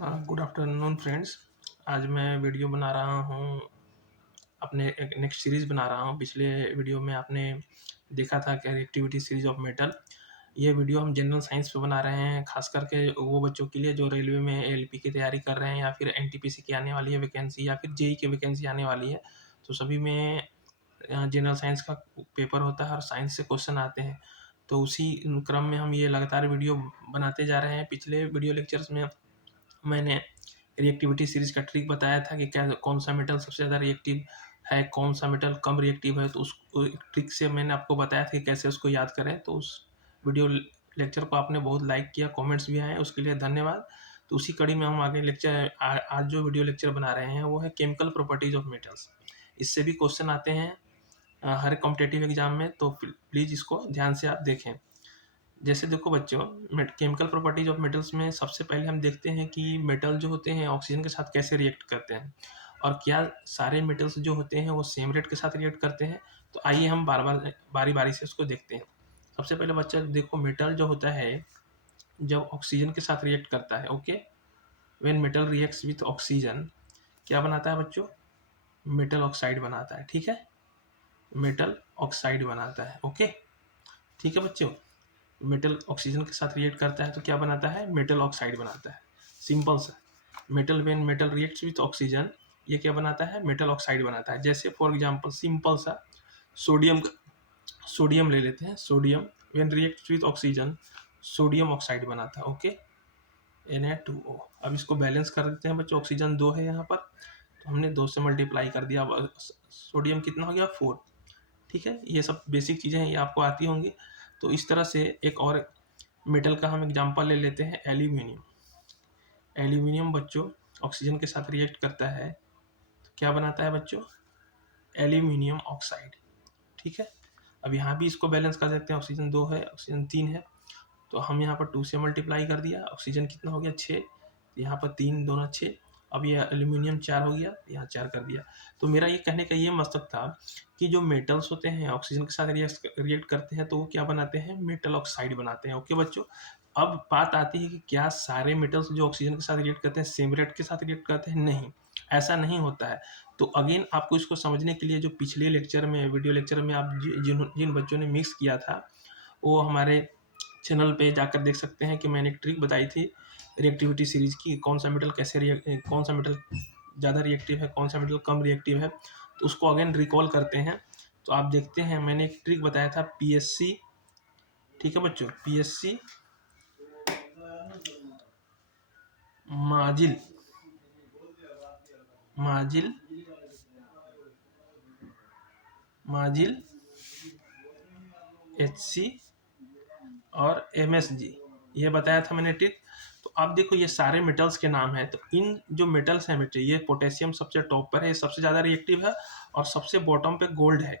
Good afternoon friends. आज मैं video बना रहा हूँ, अपने एक नेक्स्ट सीरीज़ बना रहा हूँ। पिछले वीडियो में आपने देखा था कि रिएक्टिविटी सीरीज ऑफ मेटल। ये वीडियो हम जनरल साइंस पे बना रहे हैं, खास करके वो बच्चों के लिए जो रेलवे में एलपी की तैयारी कर रहे हैं, या फिर एनटीपीसी की आने वाली है वैकेंसी, या फिर जेई की वैकेंसी आने वाली है। तो सभी में जनरल साइंस का पेपर होता है और साइंस से क्वेश्चन आते हैं। तो उसी क्रम में हम ये लगातार वीडियो बनाते जा रहे हैं। पिछले वीडियो लेक्चर्स में मैंने रिएक्टिविटी सीरीज का ट्रिक बताया था कि क्या कौन सा मेटल सबसे ज़्यादा रिएक्टिव है, कौन सा मेटल कम रिएक्टिव है। तो उस ट्रिक से मैंने आपको बताया था कि कैसे उसको याद करें। तो उस वीडियो लेक्चर को आपने बहुत लाइक किया, कमेंट्स भी आए, उसके लिए धन्यवाद। तो उसी कड़ी में हम आगे लेक्चर आज जो वीडियो लेक्चर बना रहे हैं वो है केमिकल प्रॉपर्टीज ऑफ मेटल्स। इससे भी क्वेश्चन आते हैं हर कॉम्पिटेटिव एग्जाम में, तो प्लीज़ इसको ध्यान से आप देखें। जैसे देखो बच्चों, केमिकल प्रॉपर्टीज ऑफ मेटल्स में सबसे पहले हम देखते हैं कि मेटल जो होते हैं ऑक्सीजन के साथ कैसे रिएक्ट करते हैं, और क्या सारे मेटल्स जो होते हैं वो सेम रेट के साथ रिएक्ट करते हैं। तो आइए हम बारी बारी से उसको देखते हैं। सबसे पहले बच्चा देखो, मेटल जो होता है जब ऑक्सीजन के साथ रिएक्ट करता है, okay, when metal reacts with oxygen, क्या बनाता है बच्चों? मेटल ऑक्साइड बनाता है। ठीक है, मेटल ऑक्साइड बनाता है। ओके, ठीक है बच्चों। मेटल ऑक्सीजन के साथ रिएक्ट करता है तो क्या बनाता है? मेटल ऑक्साइड बनाता है। सिंपल सा, metal when metal reacts with oxygen, ये क्या बनाता है? मेटल ऑक्साइड बनाता है। जैसे फॉर एग्जांपल सिंपल सा सोडियम ले लेते हैं। Sodium when reacts with oxygen sodium oxide बनाता है। Okay, Na2O। अब इसको बैलेंस कर देते हैं बच्चों। ऑक्सीजन 2 है यहाँ पर, तो हमने 2 से मल्टीप्लाई कर दिया। अब सोडियम कितना हो गया? 4। ठीक है, ये सब बेसिक चीज़ें हैं, ये आपको आती होंगी। तो इस तरह से एक और मेटल का हम एग्जांपल ले लेते हैं, एल्यूमिनियम। एल्यूमिनियम बच्चों ऑक्सीजन के साथ रिएक्ट करता है तो क्या बनाता है बच्चों? Aluminium oxide. ठीक है, अब यहाँ भी इसको बैलेंस कर देते हैं। ऑक्सीजन 2 है, ऑक्सीजन 3 है, तो हम यहाँ पर 2 से मल्टीप्लाई कर दिया। ऑक्सीजन कितना हो गया? 6, यहाँ पर 3 दोनों 6। अब ये एल्यूमिनियम 4 हो गया, यहाँ 4 कर दिया। तो मेरा ये कहने का ये मकसद था कि जो मेटल्स होते हैं ऑक्सीजन के साथ रिएक्ट करते हैं तो वो क्या बनाते हैं? मेटल ऑक्साइड बनाते हैं। ओके बच्चों, अब बात आती है कि क्या सारे मेटल्स जो ऑक्सीजन के साथ रिएक्ट करते हैं सेम रेट के साथ रिएक्ट करते हैं? नहीं, ऐसा नहीं होता है। तो अगेन आपको इसको समझने के लिए जो पिछले लेक्चर में, वीडियो लेक्चर में आप जिन बच्चों ने मिक्स किया था, वो हमारे चैनल पे जाकर देख सकते हैं कि मैंने एक ट्रिक बताई थी रिएक्टिविटी सीरीज की, कौन सा मेटल कौन सा मेटल ज़्यादा रिएक्टिव है, कौन सा मेटल कम रिएक्टिव है। तो उसको अगेन रिकॉल करते हैं। तो आप देखते हैं, मैंने एक ट्रिक बताया था पीएससी। ठीक है बच्चों, पीएससी माजिल माजिल माजिल HC और MSG, ये बताया था मैंने ट्रिक। तो आप देखो, ये सारे मेटल्स के नाम हैं। तो इन जो मेटल्स हैं बेटे, ये पोटेशियम सबसे टॉप पर है, ये सबसे ज़्यादा रिएक्टिव है, और सबसे बॉटम पे गोल्ड है।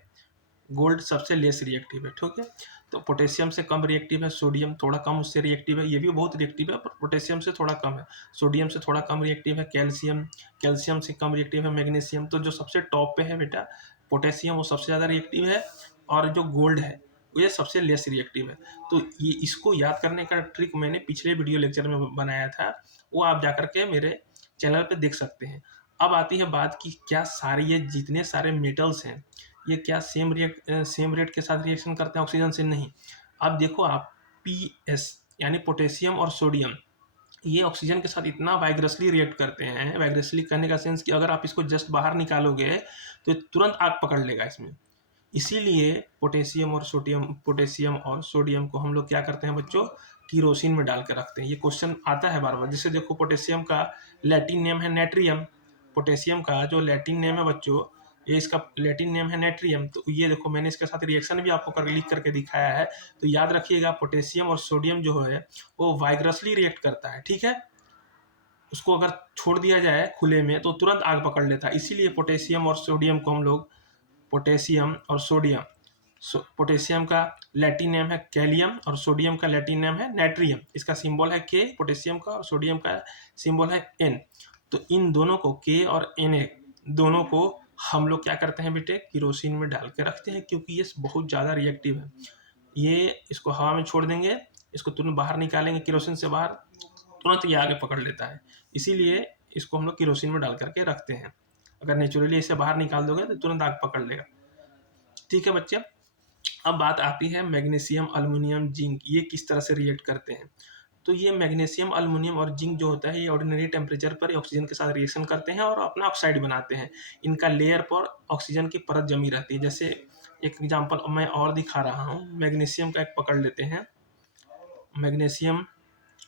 गोल्ड सबसे लेस रिएक्टिव है। ठीक है, तो पोटेशियम से कम रिएक्टिव है सोडियम, थोड़ा कम उससे रिएक्टिव है। ये भी बहुत रिएक्टिव है पर पोटेशियम से थोड़ा कम है। सोडियम से थोड़ा कम रिएक्टिव है कैल्शियम, कैल्शियम से कम रिएक्टिव है मैग्नीशियम। तो जो सबसे टॉप पे है बेटा पोटेशियम, वो सबसे ज़्यादा रिएक्टिव है, और जो गोल्ड है ये सबसे लेस रिएक्टिव है। तो ये इसको याद करने का ट्रिक मैंने पिछले वीडियो लेक्चर में बनाया था, वो आप जाकर के मेरे चैनल पे देख सकते हैं। अब आती है बात कि क्या सारे ये जितने सारे मेटल्स हैं ये क्या सेम रेट के साथ रिएक्शन करते हैं ऑक्सीजन से? नहीं। अब देखो आप, PS यानी पोटेशियम और सोडियम, ये ऑक्सीजन के साथ इतना वाइग्रसली रिएक्ट करते हैं। वाइग्रसली करने का सेंस कि अगर आप इसको जस्ट बाहर निकालोगे तो तुरंत आग पकड़ लेगा इसमें। इसीलिए पोटेशियम और सोडियम को हम लोग क्या करते हैं बच्चों? किरोसिन में डाल के रखते हैं। ये क्वेश्चन आता है बार बार। जैसे देखो, पोटेशियम का लैटिन नेम है नेट्रियम। पोटेशियम का जो लैटिन नेम है बच्चों, ये इसका लैटिन नेम है नेट्रियम। तो ये देखो, मैंने इसके साथ रिएक्शन भी आपको लिख करके दिखाया है। तो याद रखिएगा, पोटेशियम और सोडियम जो है वो वाइग्रसली रिएक्ट करता है। ठीक है, उसको अगर छोड़ दिया जाए खुले में तो तुरंत आग पकड़ लेता है। इसीलिए पोटेशियम और सोडियम को हम लोग पोटेशियम और सोडियम, पोटेशियम का लैटिन नेम है कैलियम और सोडियम का लैटिन नेम है नाइट्रियम। इसका सिंबल है के पोटेशियम का, और सोडियम का सिंबल है N। तो इन दोनों को, के और Na, दोनों को हम लोग क्या करते हैं बेटे? किरोसिन में डाल के रखते हैं, क्योंकि ये बहुत ज़्यादा रिएक्टिव है। ये इसको हवा में छोड़ देंगे, इसको तुरंत बाहर निकालेंगे किरोसिन से बाहर, तुरंत ये आगे पकड़ लेता है। इसीलिए इसको हम लोग केरोसिन में डाल करके रखते हैं। अगर नेचुरली इसे बाहर निकाल दोगे तो तुरंत आग पकड़ लेगा। ठीक है बच्चे, अब बात आती है मैग्नीशियम, अल्युमिनियम, जिंक, ये किस तरह से रिएक्ट करते हैं। तो ये मैग्नीशियम, अल्युमिनियम और जिंक जो होता है ये ऑर्डिनरी टेम्परेचर पर ऑक्सीजन के साथ रिएक्शन करते हैं और अपना ऑक्साइड बनाते हैं। इनका लेयर पर ऑक्सीजन की परत जमी रहती है। जैसे एक एग्जांपल मैं और दिखा रहा हूँ, मैग्नीशियम का एक पकड़ लेते हैं। मैग्नीशियम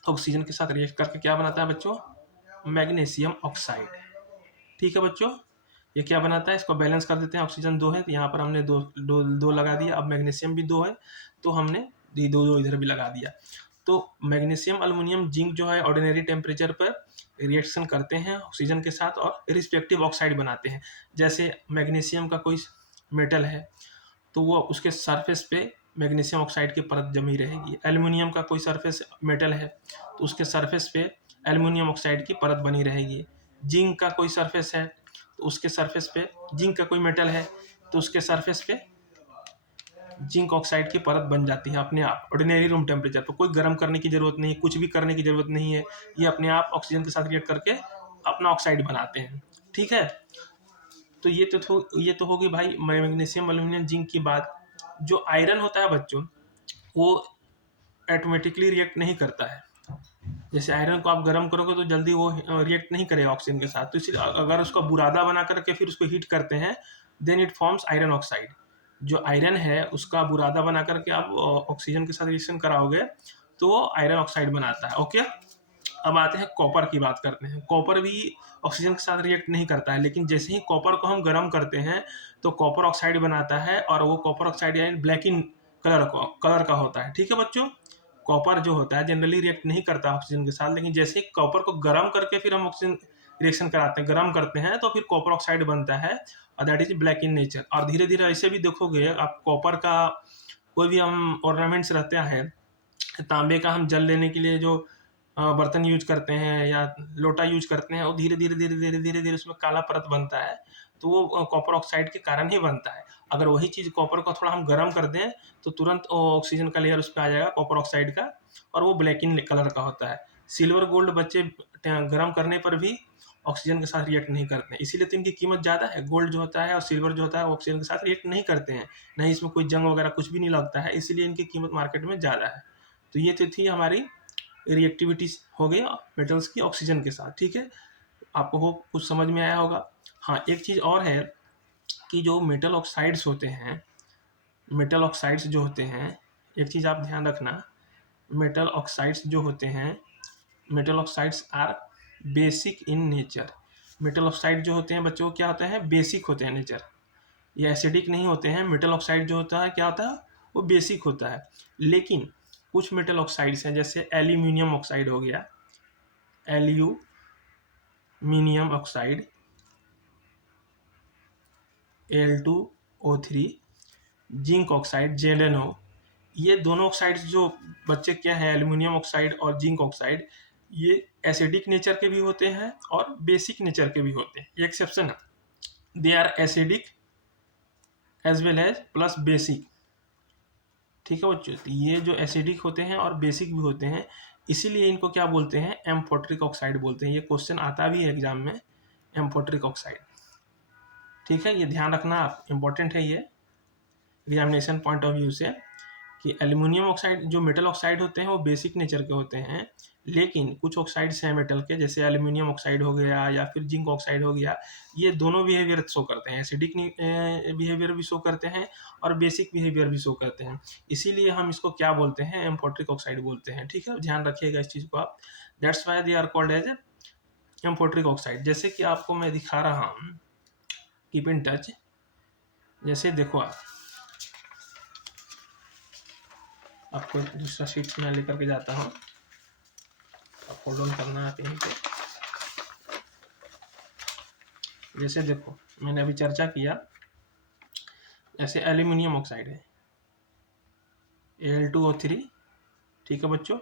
ऑक्सीजन के साथ रिएक्ट करके क्या बनाता है बच्चों, मैग्नीशियम ऑक्साइड। ठीक है बच्चों, ये क्या बनाता है, इसको बैलेंस कर देते हैं। ऑक्सीजन 2 है तो यहाँ पर हमने दो लगा दिया। अब मैग्नीशियम भी 2 है तो हमने दो इधर भी लगा दिया। तो मैग्नीशियम, अल्युमिनियम, जिंक जो है ऑर्डिनरी टेम्परेचर पर रिएक्शन करते हैं ऑक्सीजन के साथ और रिस्पेक्टिव ऑक्साइड बनाते हैं। जैसे मैग्नीशियम का कोई मेटल है तो वो उसके सरफेस पे मैग्नीशियम ऑक्साइड की परत जमी रहेगी। एल्युमिनियम का कोई सरफेस मेटल है तो उसके सरफेस पे एल्युमिनियम ऑक्साइड की परत बनी रहेगी। जिंक का कोई सरफेस है तो उसके सरफेस पे, जिंक का कोई मेटल है तो उसके सरफेस पे जिंक ऑक्साइड की परत बन जाती है अपने आप, ऑर्डिनरी रूम टेम्परेचर पर। कोई गर्म करने की जरूरत नहीं, कुछ भी करने की जरूरत नहीं है, ये अपने आप ऑक्सीजन के साथ रिएक्ट करके अपना ऑक्साइड बनाते हैं। ठीक है, तो ये तो होगी भाई मैग्नीशियम, अल्युमिनियम, जिंक की बात। जो आयरन होता है बच्चों, वो ऑटोमेटिकली रिएक्ट नहीं करता है। जैसे आयरन को आप गर्म करोगे तो जल्दी वो रिएक्ट नहीं करेगा ऑक्सीजन के साथ, तो इसलिए अगर उसका बुरादा बना करके फिर उसको हीट करते हैं then it forms iron oxide. जो आयरन है उसका बुरादा बना करके आप ऑक्सीजन के साथ रिएक्शन कराओगे तो वो आयरन ऑक्साइड बनाता है। ओके, अब आते हैं कॉपर की बात करते हैं। कॉपर भी ऑक्सीजन के साथ रिएक्ट नहीं करता है, लेकिन जैसे ही कॉपर को हम गर्म करते हैं तो कॉपर ऑक्साइड बनाता है और वो कॉपर ऑक्साइड यानी ब्लैक इन कलर का होता है। ठीक है बच्चों, कॉपर जो होता है जनरली रिएक्ट नहीं करता ऑक्सीजन के साथ, लेकिन जैसे ही कॉपर को गर्म करके फिर हम ऑक्सीजन रिएक्शन कराते हैं, गर्म करते हैं तो फिर कॉपर ऑक्साइड बनता है और that is black in nature. और धीरे धीरे ऐसे भी देखोगे आप, कॉपर का कोई भी हम ऑर्नामेंट्स रहता है, तांबे का हम जल लेने के लिए जो बर्तन यूज करते हैं या लोटा यूज करते हैं, वो धीरे धीरे धीरे धीरे धीरे धीरे उसमें काला परत बनता है, तो वो कॉपर ऑक्साइड के कारण ही बनता है। अगर वही चीज़ कॉपर को थोड़ा हम गर्म कर दें तो तुरंत ऑक्सीजन का लेयर उस पर आ जाएगा कॉपर ऑक्साइड का, और वो ब्लैक इन कलर का होता है। सिल्वर गोल्ड बच्चे गर्म करने पर भी ऑक्सीजन के साथ रिएक्ट नहीं करते हैं, इसीलिए तो इनकी कीमत ज़्यादा है। गोल्ड जो होता है और सिल्वर जो होता है वो ऑक्सीजन के साथ रिएक्ट नहीं करते हैं, नहीं इसमें कोई जंग वगैरह कुछ भी नहीं लगता है, इसीलिए इनकी कीमत मार्केट में ज़्यादा है। तो ये तो थी हमारी रिएक्टिविटी हो गई मेटल्स की ऑक्सीजन के साथ। ठीक है, आपको हो कुछ समझ में आया होगा। हाँ, एक चीज़ और है कि जो मेटल ऑक्साइड्स होते हैं, मेटल ऑक्साइड्स जो होते हैं, एक चीज़ आप ध्यान रखना, मेटल ऑक्साइड्स जो होते हैं, metal oxides are basic in nature. Metal oxide जो होते हैं बच्चों क्या होते हैं, बेसिक होते हैं नेचर, ये एसिडिक नहीं होते हैं। मेटल ऑक्साइड जो होता है क्या होता है, वो बेसिक होता है। लेकिन कुछ मेटल ऑक्साइड्स हैं, जैसे एल्यूमिनियम ऑक्साइड हो गया, aluminium oxide Al2O3, zinc oxide JeLeNO, ये दोनों ऑक्साइड्स जो बच्चे क्या है, एल्यूमिनियम ऑक्साइड और जिंक ऑक्साइड, ये एसिडिक नेचर के भी होते हैं और बेसिक नेचर के भी होते हैं। ये एक्सेप्शन है, they are acidic as well as plus basic. ठीक है बच्चों, तो ये जो एसिडिक होते हैं और बेसिक भी होते हैं, इसीलिए इनको क्या बोलते हैं, एम्फोट्रिक ऑक्साइड बोलते हैं। ये क्वेश्चन आता भी है एग्जाम में, एम्फोट्रिक ऑक्साइड। ठीक है, ये ध्यान रखना आप, इम्पोर्टेंट है ये एग्जामिनेशन पॉइंट ऑफ व्यू से, कि एल्यूमिनियम ऑक्साइड जो मेटल ऑक्साइड होते हैं वो बेसिक नेचर के होते हैं, लेकिन कुछ ऑक्साइड्स हैं मेटल के, जैसे एल्यूमिनियम ऑक्साइड हो गया या फिर जिंक ऑक्साइड हो गया, ये दोनों बिहेवियर शो करते हैं, एसिडिक बिहेवियर भी शो करते हैं और बेसिक बिहेवियर भी शो करते हैं। इसीलिए हम इसको क्या बोलते हैं, एम्फोट्रिक ऑक्साइड बोलते हैं। ठीक है, ध्यान रखिएगा इस चीज़ को आप, that's why they are called as amphoteric oxide. जैसे कि आपको मैं दिखा रहा हूँ, कीप इन टच। जैसे देखो आपको दूसरा शीट मैं लेकर के जाता हूँ, आप होल्ड ऑन करना आप यहीं पे। जैसे देखो मैंने अभी चर्चा किया, जैसे एल्यूमिनियम ऑक्साइड है Al2O3, ठीक है बच्चों,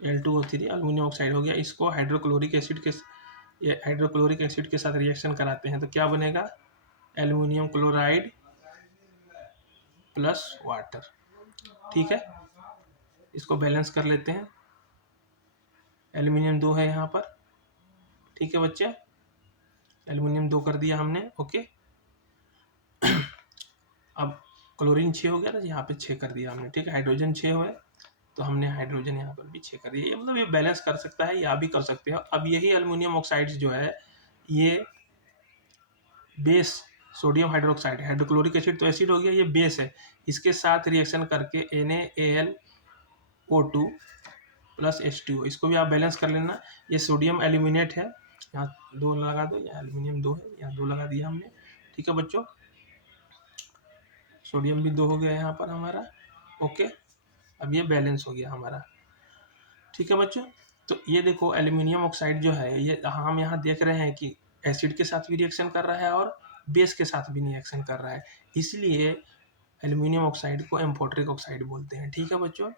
Al2O3 एल्यूमिनियम ऑक्साइड हो गया। इसको हाइड्रोक्लोरिक एसिड के साथ रिएक्शन कराते हैं तो क्या बनेगा, एल्यूमिनियम क्लोराइड प्लस वाटर। ठीक है, इसको बैलेंस कर लेते हैं। एल्यूमिनियम 2 है यहाँ पर, ठीक है बच्चे, एल्यूमिनियम 2 कर दिया हमने, ओके। अब क्लोरीन 6 हो गया ना, यहाँ पे 6 कर दिया हमने, ठीक है। हाइड्रोजन 6 हुए तो हमने हाइड्रोजन यहाँ पर भी 6 कर दिया। ये मतलब ये बैलेंस कर सकता है, या भी कर सकते हो। अब यही एल्यूमिनियम ऑक्साइड्स जो है ये base sodium hydroxide, hydrochloric acid तो एसिड हो गया, ये बेस है। इसके साथ रिएक्शन करके NaAlO2 प्लस H2O, इसको भी आप बैलेंस कर लेना। ये सोडियम एल्यूमिनेट है, यहाँ 2 लगा दो, यहाँ एल्यूमिनियम 2 है, यहाँ 2 लगा दिया हमने, ठीक है बच्चों। सोडियम भी 2 हो गया यहाँ पर हमारा, ओके। अब ये बैलेंस हो गया हमारा, ठीक है बच्चों। तो ये देखो एल्यूमिनियम ऑक्साइड जो है ये हम यहाँ देख रहे हैं कि एसिड के साथ भी रिएक्शन कर रहा है और बेस के साथ भी रिएक्शन कर रहा है, इसलिए एल्यूमिनियम ऑक्साइड को एम्फोटेरिक ऑक्साइड बोलते हैं, ठीक है बच्चों।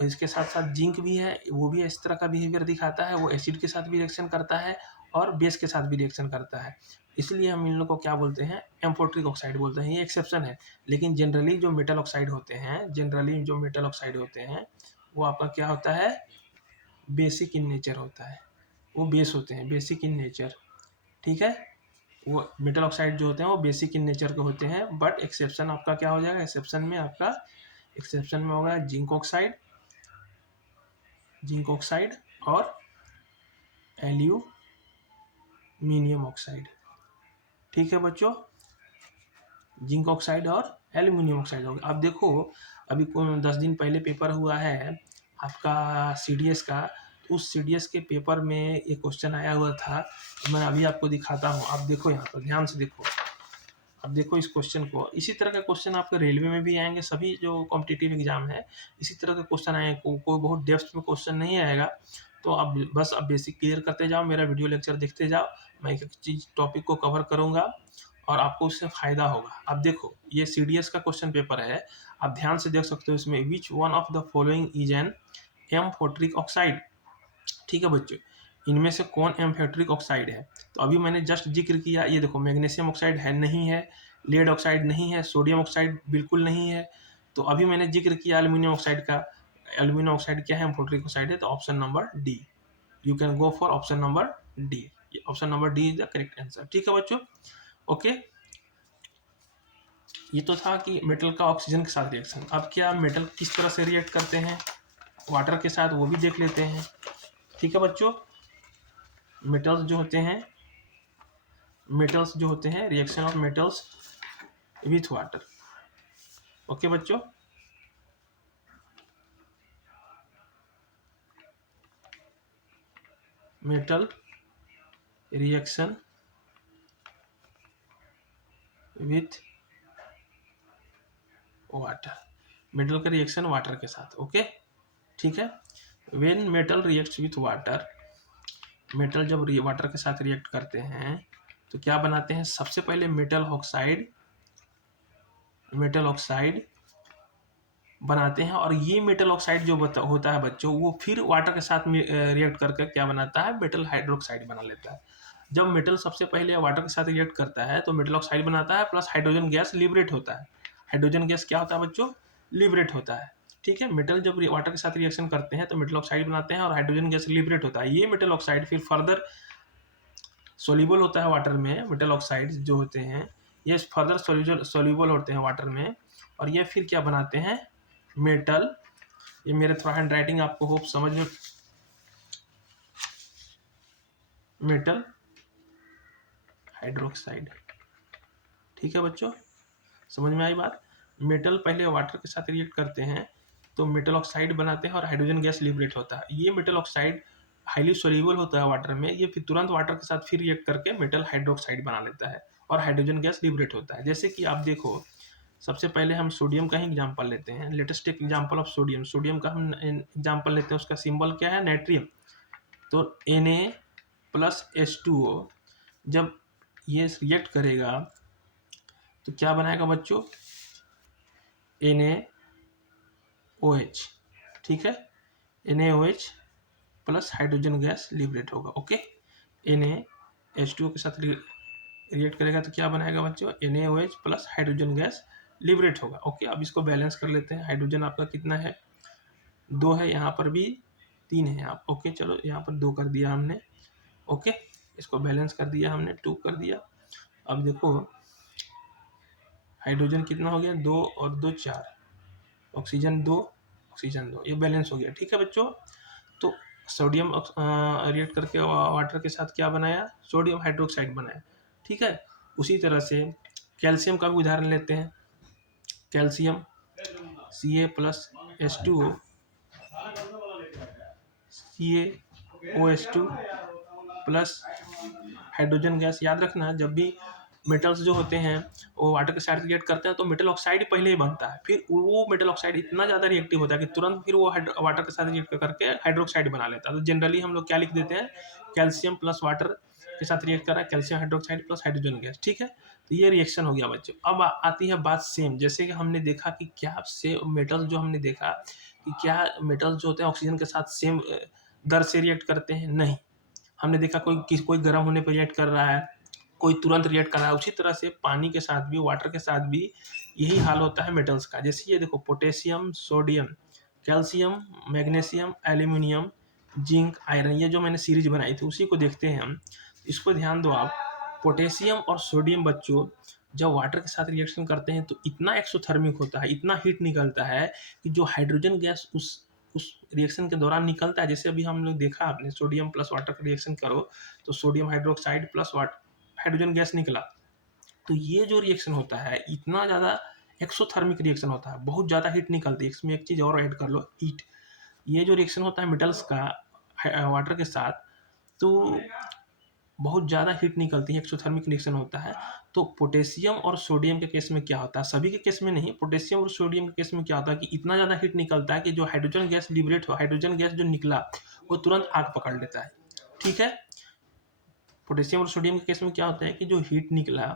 इसके साथ साथ जिंक भी है, वो भी इस तरह का बिहेवियर दिखाता है, वो एसिड के साथ भी रिएक्शन करता है और बेस के साथ भी रिएक्शन करता है, इसलिए हम इन लोगों को क्या बोलते हैं, एम्फोटेरिक ऑक्साइड बोलते हैं। ये एक्सेप्शन है, लेकिन जनरली जो मेटल ऑक्साइड होते हैं वो आपका क्या होता है, बेसिक इन नेचर होता है, वो बेस होते हैं, बेसिक इन नेचर, ठीक है। वो मेटल ऑक्साइड जो होते हैं वो बेसिक इन नेचर के होते हैं, बट एक्सेप्शन आपका क्या हो जाएगा, एक्सेप्शन में होगा जिंक ऑक्साइड और एल्यूमिनियम ऑक्साइड, ठीक है बच्चों। जिंक ऑक्साइड और एल्यूमिनियम ऑक्साइड होगा। अब देखो अभी 10 दिन पहले पेपर हुआ है आपका CDS का, तो उस CDS के पेपर में एक क्वेश्चन आया हुआ था, तो मैं अभी आपको दिखाता हूँ। आप देखो यहाँ पर ध्यान से देखो, अब देखो इस क्वेश्चन को। इसी तरह का क्वेश्चन आपके रेलवे में भी आएंगे, सभी जो कॉम्पिटिटिव एग्जाम है इसी तरह के क्वेश्चन आएंगे, कोई बहुत डेप्थ में क्वेश्चन नहीं आएगा। तो आप बस अब बेसिक क्लियर करते जाओ, मेरा वीडियो लेक्चर देखते जाओ, मैं एक चीज़ टॉपिक को कवर करूँगा और आपको उससे फ़ायदा होगा। अब देखो ये CDS का क्वेश्चन पेपर है, आप ध्यान से देख सकते हो इसमें, which one of the following is an amphoteric oxide, ठीक है बच्चों, इनमें से कौन एम्फोटेरिक ऑक्साइड है। तो अभी मैंने जस्ट जिक्र किया, ये देखो मैग्नीशियम ऑक्साइड है नहीं है, लेड ऑक्साइड नहीं है, सोडियम ऑक्साइड बिल्कुल नहीं है। तो अभी मैंने जिक्र किया एल्यूमिनियम ऑक्साइड का, एल्यूमिनियम ऑक्साइड क्या है, एम्फोटेरिक ऑक्साइड है, तो option number D, you can go for option number D, option number D is the correct answer, ठीक है बच्चों, ओके। ये तो था कि मेटल का ऑक्सीजन के साथ रिएक्शन। अब क्या मेटल किस तरह से रिएक्ट करते हैं वाटर के साथ, वो भी देख लेते हैं, ठीक है बच्चों। मेटल्स जो होते हैं reaction of metals with water, okay बच्चों। Metal reaction with water, metal का रिएक्शन वाटर के साथ, ओके, ठीक है। When metal reacts with water, metal जब वाटर के साथ रिएक्ट करते हैं तो क्या बनाते हैं, सबसे पहले मेटल ऑक्साइड बनाते हैं, और ये मेटल ऑक्साइड जो होता है बच्चों, वो फिर वाटर के साथ रिएक्ट करके क्या बनाता है, मेटल हाइड्रोक्साइड बना लेता है। जब मेटल सबसे पहले वाटर के साथ रिएक्ट करता है तो मेटल ऑक्साइड बनाता है, प्लस हाइड्रोजन गैस लिबरेट होता है। हाइड्रोजन गैस क्या होता है बच्चों, लिबरेट होता है, ठीक है। मेटल जब वाटर के साथ रिएक्शन करते हैं तो मेटल ऑक्साइड बनाते हैं और हाइड्रोजन गैस लिबरेट होता है। ये मेटल ऑक्साइड फिर फर्दर सोल्यूबल होता है वाटर में, मेटल ऑक्साइड जो होते हैं ये फर्दर सोल्यूबल होते हैं वाटर में, और ये फिर क्या बनाते हैं, मेटल, ये मेरे थोड़ा हैंड राइटिंग आपको होप समझ में, मेटल हाइड्रोक्साइड, ठीक है बच्चों, समझ में आई बात। मेटल पहले वाटर के साथ रिएक्ट करते हैं तो मेटल ऑक्साइड बनाते हैं और हाइड्रोजन गैस लिबरेट होता है। ये मेटल ऑक्साइड हाईली सोल्यूबल होता है वाटर में, ये फिर तुरंत वाटर के साथ फिर रिएक्ट करके मेटल हाइड्रोक्साइड बना लेता है और हाइड्रोजन गैस लिबरेट होता है। जैसे कि आप देखो, सबसे पहले हम सोडियम का ही एग्जाम्पल लेते हैं, latest example of sodium. Sodium का हम एग्जाम्पल लेते हैं, उसका सिंबल क्या है, नाइट्रियम। तो Na+H2O जब ये रिएक्ट करेगा तो क्या बनाएगा बच्चों, NaOH, ठीक है, NaOH plus hydrogen gas liberate होगा, ओके। Na H2O के साथ रिएक्ट करेगा तो क्या बनाएगा बच्चों, NaOH plus hydrogen gas liberate होगा, ओके। अब इसको बैलेंस कर लेते हैं, हाइड्रोजन आपका कितना है, 2 है, यहाँ पर भी 3 है यहाँ, ओके चलो यहाँ पर 2 कर दिया हमने, ओके इसको बैलेंस कर दिया हमने, 2 कर दिया। अब देखो हाइड्रोजन कितना हो गया, 2 और 2 4, ऑक्सीजन 2, ऑक्सीजन 2, ये बैलेंस हो गया। ठीक है बच्चों, तो सोडियम रिएक्ट करके वाटर के साथ क्या बनाया, सोडियम हाइड्रोक्साइड बनाया। ठीक है, उसी तरह से कैल्शियम का भी उदाहरण लेते हैं। Calcium Ca+H2O, CaOH2 plus hydrogen gas. याद रखना जब भी मेटल्स जो होते हैं वो वाटर के साथ रिएक्ट करते हैं तो मेटल ऑक्साइड पहले ही बनता है, फिर वो मेटल ऑक्साइड इतना ज़्यादा रिएक्टिव होता है कि तुरंत फिर वो वाटर के साथ रिएक्ट करके हाइड्रोक्साइड बना लेता है। तो जनरली हम लोग क्या लिख देते हैं, कैल्शियम प्लस वाटर के साथ रिएक्ट कर रहा है, calcium hydroxide plus hydrogen gas. ठीक है, तो ये रिएक्शन हो गया बच्चों। अब आती है बात सेम, जैसे कि हमने देखा कि क्या से मेटल्स जो हमने देखा कि क्या मेटल्स जो होते हैं ऑक्सीजन के साथ सेम दर से रिएक्ट करते हैं, नहीं। हमने देखा कोई गर्म होने पर रिएक्ट कर रहा है, कोई तुरंत रिएक्ट कर रहा है। उसी तरह से पानी के साथ भी, वाटर के साथ भी यही हाल होता है मेटल्स का। जैसे ये देखो potassium, sodium, calcium, magnesium, aluminium, zinc, iron, ये जो मैंने सीरीज बनाई थी उसी को देखते हैं हम। इसको ध्यान दो आप, पोटेशियम और सोडियम बच्चों जब वाटर के साथ रिएक्शन करते हैं तो इतना एक्सोथर्मिक होता है, इतना हीट निकलता है कि जो हाइड्रोजन गैस उस रिएक्शन के दौरान निकलता है, जैसे अभी हम लोग देखा आपने सोडियम प्लस वाटर का रिएक्शन करो तो sodium hydroxide plus hydrogen gas निकला। तो ये जो रिएक्शन होता है इतना ज़्यादा एक्सोथर्मिक रिएक्शन होता है, बहुत ज़्यादा हीट निकलती है। इसमें एक चीज़ और ऐड कर लो, हीट। ये जो रिएक्शन होता है मेटल्स का वाटर के साथ, तो बहुत ज़्यादा हीट निकलती है, एक्सोथर्मिक रिएक्शन होता है। तो पोटेशियम और सोडियम के केस में क्या होता है, सभी के केस में नहीं, पोटेशियम और सोडियम के केस में क्या होता है कि इतना ज़्यादा हीट निकलता है कि जो हाइड्रोजन गैस लिबरेट हो, हाइड्रोजन गैस जो निकला वो तुरंत आग पकड़ लेता है। ठीक है, पोटेशियम और सोडियम के केस में क्या होता है कि जो हीट निकला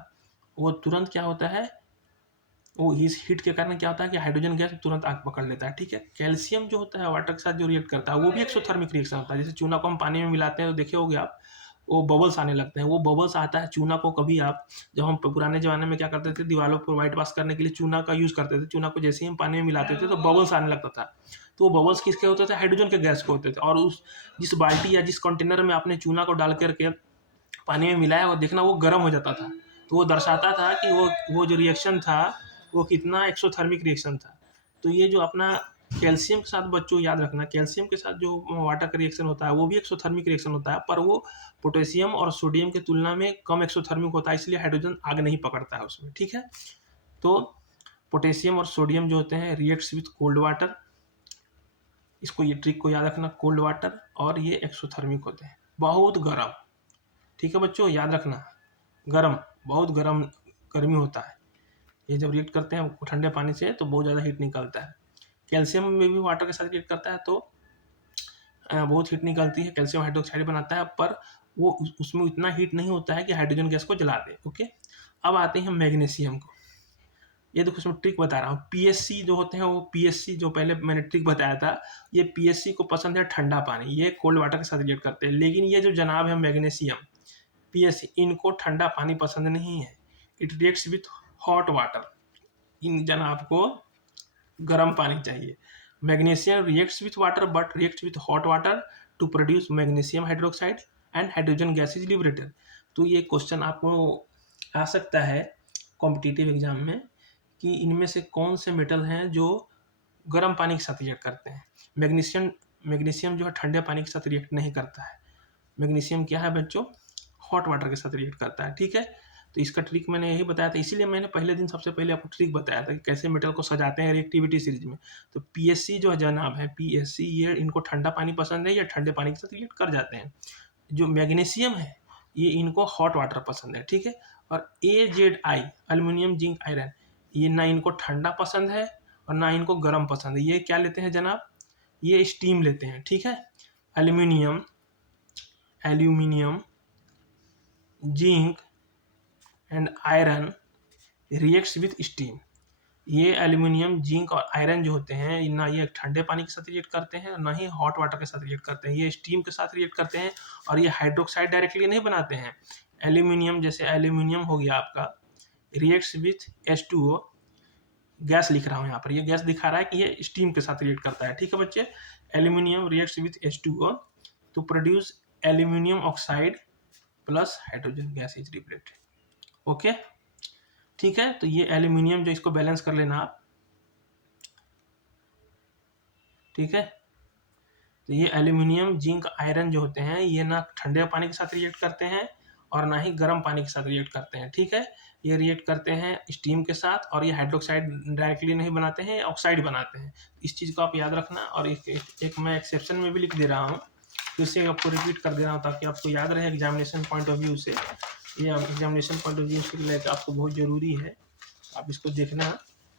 वो तुरंत क्या होता है, वो इस हीट के कारण क्या होता है कि हाइड्रोजन गैस तुरंत आग पकड़ लेता है। ठीक है, कैल्शियम जो होता है वाटर के साथ जो रिएक्ट करता है वो भी एक्सोथर्मिक रिएक्शन होता है। जैसे चूना को हम पानी में मिलाते हैं तो देखे होगे आप, वो बबल्स आने लगते हैं। वो बबल्स आता है चूना को, कभी आप जब हम पुराने ज़माने में क्या करते थे, दीवारों पर व्हाइट वॉश करने के लिए चूना का यूज़ करते थे। चूना को जैसे ही हम पानी में मिलाते थे तो बबल्स आने लगता था। तो वो बबल्स किसके होते थे, हाइड्रोजन के गैस के होते थे। और उस जिस बाल्टी या जिस कंटेनर में आपने चूना को डाल करके पानी में मिलाया वो देखना वो गर्म हो जाता था। तो वो दर्शाता था कि वो जो रिएक्शन था वो कितना एक्सोथर्मिक रिएक्शन था। तो ये जो अपना कैल्शियम के साथ बच्चों याद रखना, कैल्शियम के साथ जो वाटर का रिएक्शन होता है वो भी एक्सोथर्मिक रिएक्शन होता है, पर वो पोटेशियम और सोडियम की तुलना में कम एक्सोथर्मिक होता है, इसलिए हाइड्रोजन आग नहीं पकड़ता है उसमें। ठीक है, तो पोटेशियम और सोडियम जो होते हैं रिएक्ट्स विथ कोल्ड वाटर, इसको ये ट्रिक को याद रखना, कोल्ड वाटर, और ये एक्सोथर्मिक होते हैं, बहुत गर्म। ठीक है बच्चों, याद रखना, गर्म, बहुत गर्म, गर्मी होता है। ये जब रिएक्ट करते हैं ठंडे पानी से तो बहुत ज़्यादा हीट निकलता है। कैल्शियम में भी वाटर के साथ रिएक्ट करता है तो बहुत हीट निकलती है, कैल्शियम हाइड्रोक्साइड बनाता है, पर वो उसमें इतना हीट नहीं होता है कि हाइड्रोजन गैस को जला दे। ओके, अब आते हैं मैग्नीशियम को। ये देखो इसमें ट्रिक बता रहा हूँ। पीएससी जो होते हैं वो पीएससी जो पहले मैंने ट्रिक बताया था, ये पीएससी को पसंद है ठंडा पानी, ये कोल्ड वाटर के साथ रिएक्ट करते हैं। लेकिन ये जो जनाब है मैग्नीशियम, पीएससी, इनको ठंडा पानी पसंद नहीं है, it reacts with hot water. इन जनाब को गर्म पानी चाहिए। Magnesium reacts with water but reacts with hot water to produce magnesium hydroxide and hydrogen gas is liberated. तो ये क्वेश्चन आपको आ सकता है कॉम्पिटिटिव एग्जाम में कि इनमें से कौन से मेटल हैं जो गर्म पानी के साथ रिएक्ट करते हैं। मैग्नीशियम जो है ठंडे पानी के साथ रिएक्ट नहीं करता है। मैग्नीशियम क्या है बच्चों, हॉट वाटर के साथ रिएक्ट करता है। ठीक है, तो इसका ट्रिक मैंने यही बताया था, इसीलिए मैंने पहले दिन सबसे पहले आपको ट्रिक बताया था कि कैसे मेटल को सजाते हैं रिएक्टिविटी सीरीज में। तो पीएससी जो जनाब है, पीएससी, ये इनको ठंडा पानी पसंद है, ये ठंडे पानी के साथ रिएक्ट कर जाते हैं। जो मैग्नीशियम है ये इनको हॉट वाटर पसंद है। ठीक है, और AZI, एल्यूमिनियम, जिंक, आयरन, ये ना इनको ठंडा पसंद है और ना इनको गर्म पसंद है। ये क्या लेते हैं जनाब, ये स्टीम लेते हैं। ठीक है, aluminium, zinc and iron reacts with steam. ये एल्यूमिनियम, जिंक और आयरन जो होते हैं ना ये ठंडे पानी के साथ रिएक्ट करते हैं ना ही हॉट वाटर के साथ रिएक्ट करते हैं, ये स्टीम के साथ रिएक्ट करते हैं। और ये हाइड्रोक्साइड डायरेक्टली नहीं बनाते हैं। एल्यूमिनियम, जैसे एल्यूमिनियम हो गया आपका, रिएक्ट्स विथ H2O, गैस लिख रहा हूँ यहाँ पर, ये गैस दिखा रहा है कि ये स्टीम के साथ रिएक्ट करता है। ठीक है बच्चे, aluminium reacts with H2O to produce aluminium oxide plus hydrogen gas is liberated. Okay, ठीक है, तो ये एल्यूमिनियम जो, इसको बैलेंस कर लेना आप। ठीक है, तो ये एल्यूमिनियम, जिंक, आयरन जो होते हैं ये ना ठंडे पानी के साथ रिएक्ट करते हैं और ना ही गर्म पानी के साथ रिएक्ट करते हैं। ठीक है, ये रिएक्ट करते हैं स्टीम के साथ, और ये हाइड्रोक्साइड डायरेक्टली नहीं बनाते हैं, ऑक्साइड बनाते हैं। इस चीज़ को आप याद रखना। और एक मैं एक्सेप्शन में भी लिख दे रहा हूँ, फिर से आपको रिपीट कर दे रहा हूँ ताकि आपको याद रहे एग्जामिनेशन पॉइंट ऑफ व्यू से। ये एग्जामिनेशन पॉइंट ऑफ व्यू से लेकर आपको बहुत ज़रूरी है, आप इसको देखना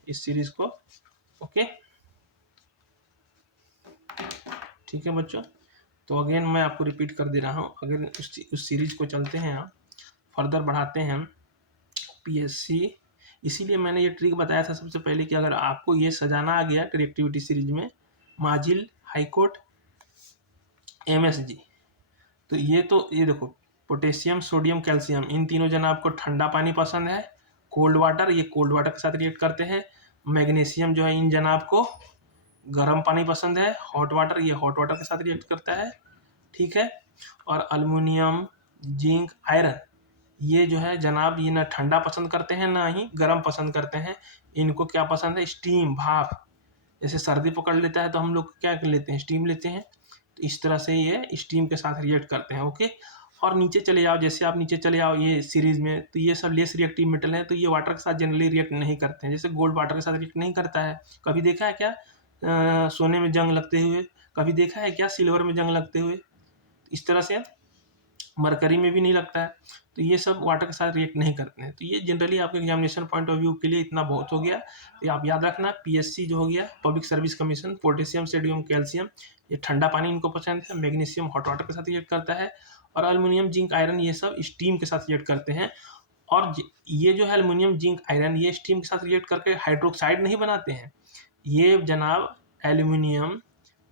इस सीरीज़ को। ओके, ठीक है बच्चों, तो अगेन मैं आपको रिपीट कर दे रहा हूँ। अगर उस सीरीज को चलते हैं, आप फर्दर बढ़ाते हैं पीएससी। इसीलिए मैंने ये ट्रिक बताया था सबसे पहले कि अगर आपको ये सजाना आ गया रिएक्टिविटी सीरीज में, माजिल, हाईकोर्ट, एमएसजी, तो ये देखो, पोटेशियम, सोडियम, कैल्शियम, इन तीनों जनाब को ठंडा पानी पसंद है, कोल्ड वाटर, ये कोल्ड वाटर के साथ रिएक्ट करते हैं। मैग्नीशियम जो है इन जनाब को गर्म पानी पसंद है, हॉट वाटर, ये हॉट वाटर के साथ रिएक्ट करता है। ठीक है, और अल्युमिनियम, जिंक, आयरन, ये जो है जनाब ये ना ठंडा पसंद करते हैं ना ही गर्म पसंद करते हैं। इनको क्या पसंद है? स्टीम, भाप। जैसे सर्दी पकड़ लेता है तो हम लोग क्या कर लेते हैं? स्टीम लेते हैं। तो इस तरह से ये स्टीम के साथ रिएक्ट करते हैं। ओके, और नीचे चले जाओ, जैसे आप नीचे चले जाओ ये सीरीज में, तो ये सब लेस रिएक्टिव मेटल है, तो ये वाटर के साथ जनरली रिएक्ट नहीं करते हैं। जैसे गोल्ड वाटर के साथ रिएक्ट नहीं करता है। कभी देखा है क्या सोने में जंग लगते हुए? कभी देखा है क्या सिल्वर में जंग लगते हुए? इस तरह से मरकरी में भी नहीं लगता है। तो ये सब वाटर के साथ रिएक्ट नहीं करते हैं। तो ये जनरली आपके एग्जामिनेशन पॉइंट ऑफ व्यू के लिए इतना बहुत हो गया। तो आप याद रखना, पीएससी जो हो गया, public service commission, potassium, sodium, calcium, ये ठंडा पानी इनको पसंद है। मैग्नीशियम हॉट वाटर के साथ रिएक्ट करता है, और अल्युमिनियम, जिंक, आयरन ये सब स्टीम के साथ रिएक्ट करते हैं। और ये जो है अल्युमिनियम, जिंक, आयरन, ये स्टीम के साथ रिएक्ट करके हाइड्रोक्साइड नहीं बनाते हैं। ये जनाब एल्युमिनियम,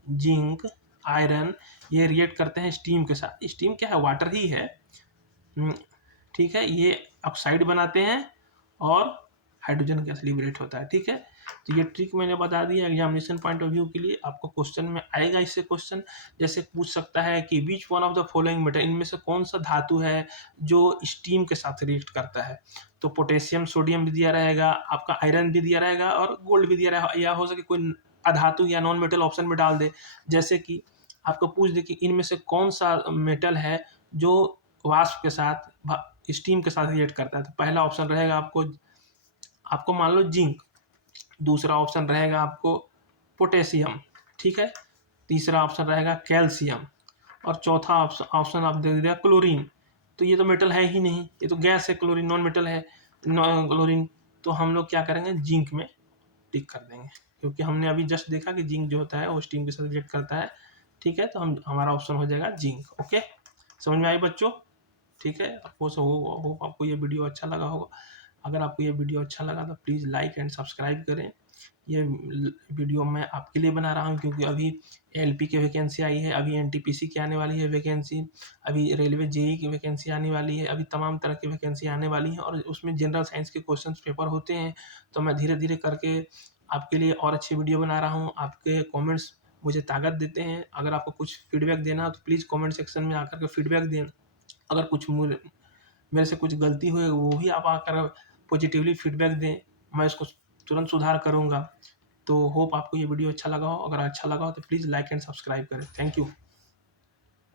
जिंक, आयरन, ये रिएक्ट करते हैं स्टीम के साथ। स्टीम क्या है? वाटर ही है। ठीक है, ये ऑक्साइड बनाते हैं और हाइड्रोजन गैस लिबरेट होता है। ठीक है, तो ये ट्रिक मैंने बता दिया एग्जामिनेशन पॉइंट ऑफ व्यू के लिए। आपको क्वेश्चन में आएगा इससे क्वेश्चन, जैसे पूछ सकता है कि which one of the following metal, इनमें से कौन सा धातु है जो स्टीम के साथ रिएक्ट करता है? तो पोटेशियम, सोडियम भी दिया रहेगा, आपका आयरन भी दिया रहेगा, और गोल्ड भी दिया रहेगा, या हो सके कोई अधातु या नॉन मेटल ऑप्शन में डाल दे। जैसे कि आपको पूछ दे कि इनमें से कौन सा मेटल है जो वाष्प के साथ, स्टीम के साथ रिएक्ट करता है? तो पहला ऑप्शन रहेगा आपको मान लो जिंक, दूसरा ऑप्शन रहेगा आपको पोटेशियम, ठीक है, तीसरा ऑप्शन रहेगा कैल्शियम, और चौथा ऑप्शन आप दे दिया क्लोरीन। तो ये तो मेटल है ही नहीं, ये तो गैस है, क्लोरीन नॉन मेटल है, क्लोरीन। तो हम लोग क्या करेंगे? जिंक में टिक कर देंगे, क्योंकि हमने अभी जस्ट देखा कि जिंक जो होता है वो स्टीम के साथ रिएक्ट करता है। ठीक है, तो हमारा ऑप्शन हो जाएगा जिंक। ओके, समझ में आई बच्चों? ठीक है, होप आपको ये वीडियो अच्छा लगा होगा। अगर आपको ये वीडियो अच्छा लगा तो प्लीज़ लाइक एंड सब्सक्राइब करें। ये वीडियो मैं आपके लिए बना रहा हूँ क्योंकि अभी एलपी की वैकेंसी आई है, अभी एनटीपीसी की आने वाली है वैकेंसी, अभी रेलवे जेई की वैकेंसी आने वाली है, अभी तमाम तरह की वैकेंसी आने वाली है, और उसमें जनरल साइंस के क्वेश्चन पेपर होते हैं। तो मैं धीरे धीरे करके आपके लिए और अच्छी वीडियो बना रहा हूँ। आपके कॉमेंट्स मुझे ताकत देते हैं। अगर आपको कुछ फीडबैक देना हो तो प्लीज़ कॉमेंट सेक्शन में आकर के फीडबैक दें। अगर कुछ मेरे से कुछ गलती हुई वो भी आप आकर पॉजिटिवली फीडबैक दें, मैं इसको तुरंत सुधार करूँगा। तो होप आपको ये वीडियो अच्छा लगा हो। अगर अच्छा लगा हो तो प्लीज़ लाइक एंड सब्सक्राइब करें। Thank you.